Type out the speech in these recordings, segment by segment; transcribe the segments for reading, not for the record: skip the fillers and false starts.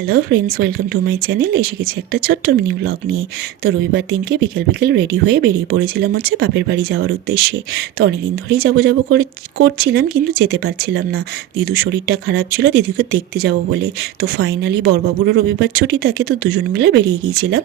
Hello friends, welcome to my channel. এসে গেছি একটা ছোট্ট মিনি ব্লগ নিয়ে। তো রবিবার দিনকে বিকেল বিকেল রেডি হয়ে বেরিয়ে পড়েছিলাম হচ্ছে বাপের বাড়ি যাওয়ার উদ্দেশ্যে। তো অনেকদিন ধরেই যাবো করছিলাম, কিন্তু যেতে পারছিলাম না। দিদুর শরীরটা খারাপ ছিল, দিদুকে দেখতে যাব বলে। তো ফাইনালি বড়বাবুরও রবিবার ছুটি থাকে, তো দুজন মিলে বেরিয়ে গিয়েছিলাম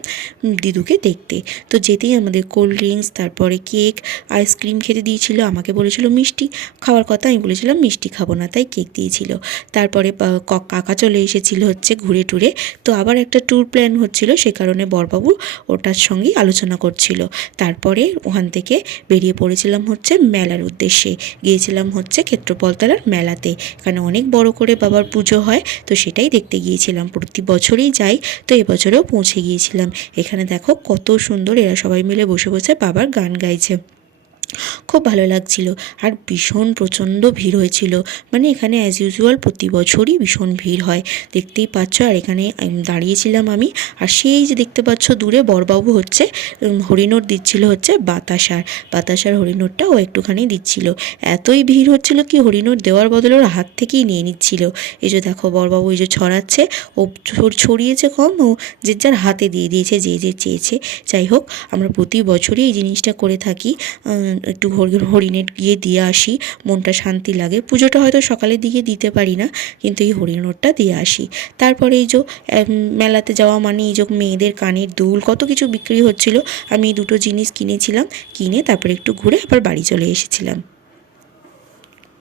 দিদুকে দেখতে। তো যেতেই আমাদের কোল্ড ড্রিঙ্কস, তারপরে কেক, আইসক্রিম খেতে দিয়েছিল। আমাকে বলেছিল মিষ্টি খাওয়ার কথা, আমি বলেছিলাম মিষ্টি খাবো না, তাই কেক দিয়েছিল। তারপরে কাকা চলে এসেছিল হচ্ছে ঘুরে ট্যুরে। তো আবার একটা ট্যুর প্ল্যান হচ্ছিল, সে কারণে বরবাবু ওটার সঙ্গেই আলোচনা করছিল। তারপরে ওখান থেকে বেরিয়ে পড়েছিলাম হচ্ছে মেলার উদ্দেশ্যে। গিয়েছিলাম হচ্ছে ক্ষেত্রপালতলার মেলাতে। এখানে অনেক বড় করে বাবার পুজো হয়, তো সেটাই দেখতে গিয়েছিলাম। প্রতি বছরই যাই, তো এবছরেও পৌঁছে গিয়েছিলাম। এখানে দেখো কত সুন্দর, এরা সবাই মিলে বসে বসে বাবার গান গাইছে। খুব ভালো লাগছিল। আর ভীষণ প্রচণ্ড ভিড় হয়েছিল। মানে এখানে অ্যাজ ইউজুয়াল প্রতি বছরই ভীষণ ভিড় হয়, দেখতেই পাচ্ছ। আর এখানে দাঁড়িয়েছিলাম আমি। আর সেই যে দেখতে পাচ্ছ দূরে বরবাবু হচ্ছে হরিণোট দিচ্ছিল হচ্ছে বাতাসার হরিণোটটা ও একটুখানি দিচ্ছিল। এতই ভিড় হচ্ছিল কি হরিণোট দেওয়ার বদলে ওর হাত থেকেই নিয়ে নিচ্ছিল। এই যে দেখো বরবাবু এই যে ছড়াচ্ছে, ও ছড়িয়েছে কম, ও যে যার হাতে দিয়ে দিয়েছে যে যে চেয়েছে। যাই হোক, আমরা প্রতি বছরই এই জিনিসটা করে থাকি। একটু হরিণের গিয়ে দিয়ে আসি, মনটা শান্তি লাগে। পুজোটা হয়তো সকালের দিকে দিতে পারি না, কিন্তু এই হরিণোটটা দিয়ে আসি। তারপরে এই যে মেলাতে যাওয়া মানে এই যে মেয়েদের কানের দুল কত কিছু বিক্রি হচ্ছিল। আমি এই দুটো জিনিস কিনেছিলাম, কিনে তারপরে একটু ঘুরে আবার বাড়ি চলে এসেছিলাম।